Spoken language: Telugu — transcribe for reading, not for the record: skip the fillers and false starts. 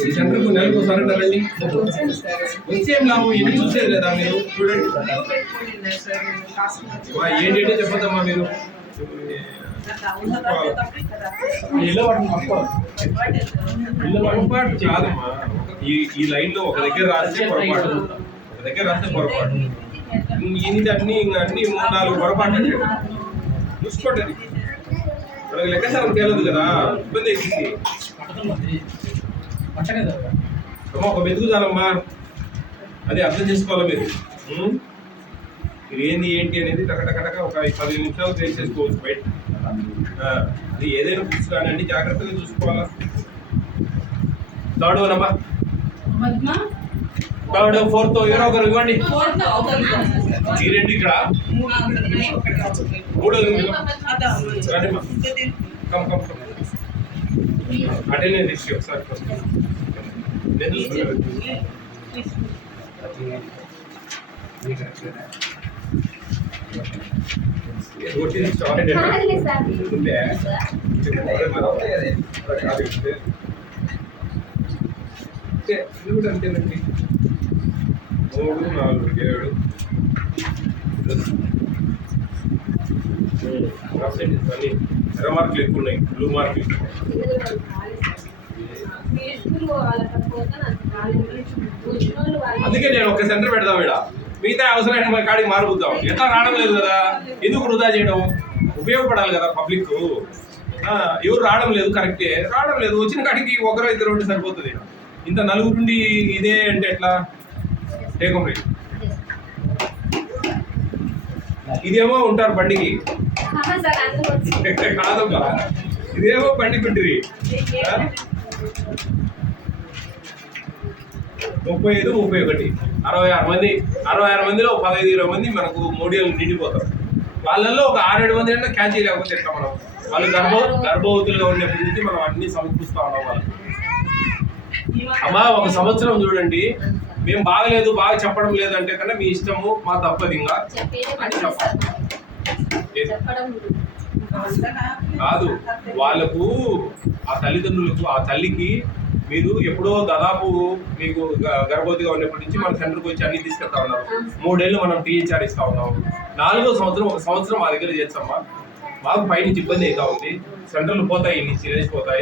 ఈ సెంటర్కు నెలకు ఒకసారి రండి. వచ్చేం లాభం ఇది చూసేది లేదా మీరు? చూడండి ఏంటంటే చెప్పొద్దమ్మా మీరు. పొరపాటు కాదమ్మా. ఈ లైన్ లో ఒక దగ్గర రాస్తే పొరపాటు, ఒక దగ్గర రాస్తే పొరపాటు. ఇది అన్ని 3-4 పొరపాటు చూసుకోండి. మనకి లెక్కసారం తేలదు కదా, ఇబ్బంది అవుతుంది. ఒక మెతుకు చాలమ్మా, అది అర్థం చేసుకోవాలి మీరు. మీరు ఏంటి అనేది టకటకటక ఒక 10 నిమిషాలు చేసేసుకోవచ్చు బయట. అది ఏదైనా బుక్స్ కానీ జాగ్రత్తగా చూసుకోవాలా. థర్డ్ వన్ అమ్మా, థర్డ్ ఫోర్త్ ఎవరో ఒకరు ఇవ్వండి. ఈ రెండు ఇక్కడ, మూడోది అటెండెన్స్ హిస్టరీ ఒకసారి అంతేనండి. 3, 4, 7 ఎర్ర మార్కులు ఎక్కువ ఉన్నాయి, బ్లూ మార్కులు. అందుకే నేను ఒక సెంటర్ పెడదాం ఇక్కడ, మిగతా అవసరమైన మన కాడికి మారుద్దాం. ఎట్లా రావడం లేదు కదా, ఎందుకు వృధా చేయడం? ఉపయోగపడాలి కదా పబ్లిక్. ఎవరు రావడం లేదు, కరెక్టే రావడం లేదు. వచ్చిన కాడికి 1-2 ఉంటే సరిపోతుంది. ఇంత నలుగురుండి ఇదే అంటే ఎట్లా? టేకం రేట్ ఇదేమో ఉంటారు బండికి కాదమ్మా, ఇదేమో బండికి ఉంటుంది. 35, 31, 66 మంది. 66 మందిలో 15-20 మంది మనకు మోడీలు నిండిపోతారు. వాళ్ళల్లో ఒక 6-7 మంది అంటే క్యాచ్ చేయలేకపోతే ఎట్లా మనం? వాళ్ళు గర్భవతులుగా ఉన్నప్పటి నుంచి మనం అన్ని సమకూరుస్తా ఉన్నాం వాళ్ళు. అమ్మా ఒక సంవత్సరం చూడండి, మేము బాగలేదు, బాగా చెప్పడం లేదంటే కన్నా మీ ఇష్టము, మా తప్పది. ఇంకా కాదు, వాళ్ళకు ఆ తల్లిదండ్రులకు, ఆ తల్లికి మీరు ఎప్పుడో దాదాపు మీకు గర్భవతిగా ఉన్నప్పటి నుంచి మన సెంటర్కి వచ్చి అన్ని తీసుకెళ్తా ఉన్నారు. 3 ఏళ్ళు మనం టీహెచ్ఆర్ ఇస్తా ఉన్నాం. 4వ సంవత్సరం ఒక సంవత్సరం మా దగ్గర చేస్తామా, మాకు పైనుంచి ఇబ్బంది అవుతా ఉంది. సెంటర్లు పోతాయి, ఇన్ని చేసిపోతాయి.